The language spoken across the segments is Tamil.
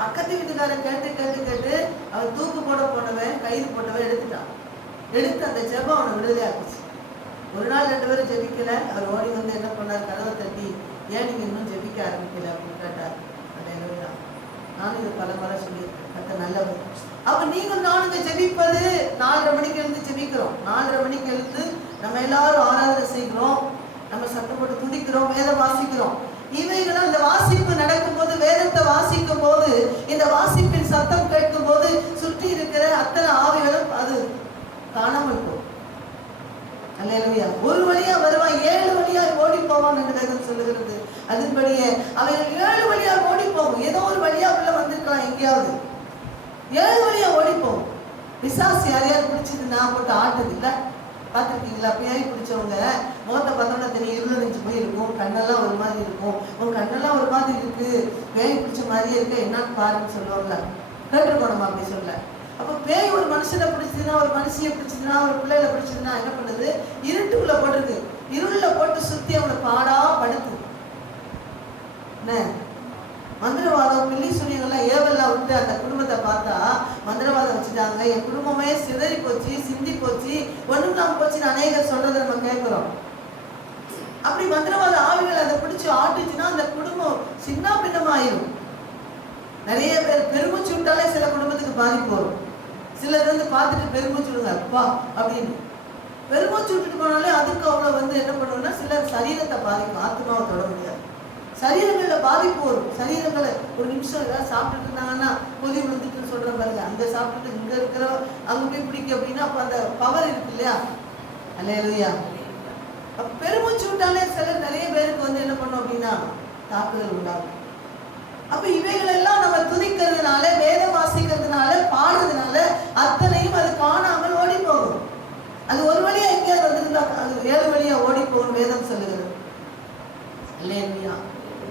பக்கத்து வீட்டுக்காரன் கேட்டு கேட்டு கேட்டு அவன் தூக்கு போட போனவன் கயிறு போட்டவன் எடுத்துட்டான். எடுத்து அந்த ஜெபம் அவனை விடுதலையாக்குச்சு ஒரு நாள் ரெண்டு பேரும் ஜெபிக்கல. அவர் ஓடி வந்து என்ன பண்ணார்? கதவை தட்டி ஏன் நீங்க இன்னும் ஜெபிக்க ஆரம்பிக்கல? அப்படின்னு கேட்டார். தான் நானும் இதை பல முறை சொல்லியிருக்கேன். கத்த நல்லவர். அப்ப நீங்கள் நானுங்க ஜெபிப்பது நாலரை மணிக்கு எழுந்து ஜெபிக்கிறோம். நாலரை மணிக்கு எழுந்து நம்ம எல்லாரும் ஆராதனை செய்கிறோம். நம்ம சத்தப்பட்டு துடிக்கிறோம் வேதம் வாசிக்கிறோம். இவைகளும் இந்த வாசிப்பு நடக்கும்போது வேதத்தை வாசிக்கும் போது இந்த வாசிப்பின் சத்தம் கேட்கும் போது சுற்றி இருக்கிற அத்தனை ஆவிகளும் அது காணாமல் போகும். அல்லையா ஒரு வழியா வருவான் ஏழு வழியா ஓடி போவான் என்று வேதம் சொல்லுகிறது. அதன்படியே அவைகள் ஏழு வழியா ஓடி போகும். ஏதோ ஒரு வழியா உள்ள வந்திருக்கலாம் எங்கேயாவது. ஏழு வழியா ஓடி போகும். யாரையாவது பிடிச்சிது நான் போட்டு ஆட்டுது இல்ல பார்த்துருக்கீங்களா பியாய் பிடிச்சவங்க? முகத்தை பார்த்தோம்னா தெரியும் இருளடைஞ்சு போய் இருக்கும் கண்ணெல்லாம் ஒரு மாதிரி இருக்கும். உன் கண்ணெல்லாம் ஒரு மாதிரி இருக்கு. பேய் பிடிச்ச மாதிரியே இருக்கு என்னன்னு பாருன்னு சொல்லுவாங்கள கேட்டுருக்கோம் நம்ம அப்படி சொல்ல. அப்போ பேய் ஒரு மனுஷனை பிடிச்சதுன்னா ஒரு மனுஷியை பிடிச்சதுன்னா ஒரு பிள்ளையில பிடிச்சதுன்னா என்ன பண்ணுது? இருட்டுக்குள்ள போட்டுருக்கு. இருளில் போட்டு சுத்தி அவனை பாடா படுத்து. என்ன? மந்திரவாதம் பில்லி சுனியெல்லாம் ஏவெல்லாம் விட்டு அந்த குடும்பத்தை என் குடும்பமே சிதறி போச்சு சிந்தி போச்சு ஒண்ணு இல்லாம போச்சுன்னு அநேகர் சொல்றதை நம்ம கேட்கிறோம் அப்படி மந்திரவாத ஆவிகள் அதை பிடிச்சி ஆட்டுச்சுன்னா அந்த குடும்பம் சின்ன பின்னமாயிரும் நிறைய பேர் பெருமூச்சு விட்டாலே சில குடும்பத்துக்கு பாதிப்பு வரும். சிலர் வந்து பார்த்துட்டு பெருமூச்சு விடுங்க அப்பா அப்படின்னு. பெருமூச்சு விட்டுட்டு போனாலே அதுக்கு அவ்வளவு வந்து என்ன பண்ணுவோம்னா சிலர் சரீரத்தை பாதிக்கும் ஆத்மாவை தொட முடியாது. சரீரங்களில் பாதிப்பு வரும். சரீரங்களை ஒரு நிமிஷம் ஏதாவது சாப்பிட்டுட்டு இருந்தாங்கன்னா சாப்பிட்டு சாப்பிட்டுட்டு இங்க இருக்கிற அங்க போய் பிடிக்க அப்படின்னா அப்போ அந்த பவர் இருக்கு இல்லையா? அல்லையா அப்ப பெருமூச்சு விட்டாலே சிலர் நிறைய பேருக்கு வந்து என்ன பண்ணும் அப்படின்னா தாக்குதல் உண்டாகும். அப்ப இவைகள் எல்லாம் நம்ம துதிக்கிறதுனால வேதம் வாசிக்கிறதுனால பாடுறதுனால அத்தனையும் அது காணாமல் ஓடி போகும் அது ஒரு வழியா எங்கேயாவது வந்திருந்தா அது ஏழு வழியா ஓடி போகும் வேதம் சொல்லுகிறது. இல்லையா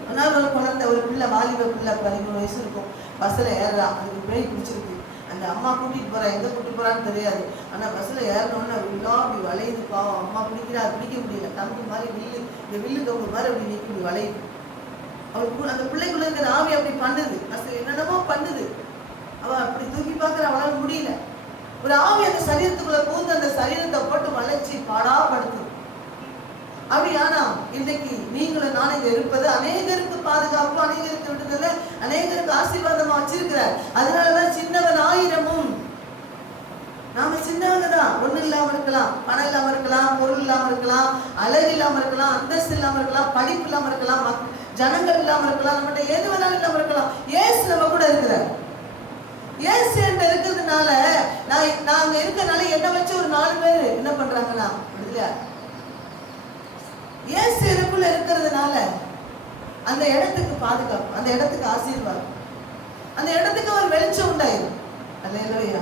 ஆனால் ஒரு குழந்தை ஒரு பிள்ளை வாலிப பிள்ளை பதிமூணு வயசு இருக்கும். பஸ்ஸில் ஏறுறா. அதுக்கு பிரேக் பிடிச்சிருக்கு. அந்த அம்மா கூட்டிட்டு போறா எங்க கூட்டிட்டு போறான்னு தெரியாது. ஆனா பஸ்ல ஏறணும்னு அப்படின்னா அப்படி வளையுது பாவம். அம்மா பிடிக்கிறா பிடிக்க முடியல. தம்பி மாதிரி வில்லு இந்த வில்லு கம்பு மாதிரி அப்படி நிற்குது வளையுது. அவளுக்கு அந்த பிள்ளைக்குள்ள இருக்கிற ஆவி அப்படி பண்ணுது. அசல் என்னென்னமோ பண்ணுது. அவ அப்படி தூக்கி பார்க்கற அவளால முடியல. ஒரு ஆவி அந்த சரீரத்துக்குள்ள பூந்து அந்த சரீரத்தை போட்டு வளைச்சி பாடா படுத்துது. அப்படியானா இன்றைக்கு நீங்களும் நானும் இங்க இருப்பது அநேகருக்கு பாதுகாப்பு அநேகருக்கு விடுதலை அநேகருக்கு ஆசீர்வாதமா வச்சிருக்கிறார் அதனாலதான் சின்னவன் ஆயிரமும் நாம சின்னவங்க தான் ஒண்ணு இல்லாம இருக்கலாம். பணம் இல்லாம இருக்கலாம் பொருள் இல்லாம இருக்கலாம் அழகு இல்லாம இருக்கலாம் அந்தஸ்து இல்லாம இருக்கலாம் படிப்பு இல்லாம இருக்கலாம் ஜனங்கள் இல்லாம இருக்கலாம் நம்மகிட்ட எது வேணாலும் இல்லாம இருக்கலாம். ஏசு நம்ம கூட இருக்கிறார். ஏசு என்கிட்ட இருக்கிறதுனால நான் நாங்க இருக்கிறதுனால என்ன வச்சு ஒரு நாலு பேர் என்ன பண்றாங்க? ஏசு எனக்குள்ள இருக்கிறதுனால அந்த இடத்துக்கு பாதுகாப்பு அந்த இடத்துக்கு ஆசீர்வாதம். அந்த இடத்துக்கு ஒரு வெளிச்சம் உண்டாயிரும். அல்லையா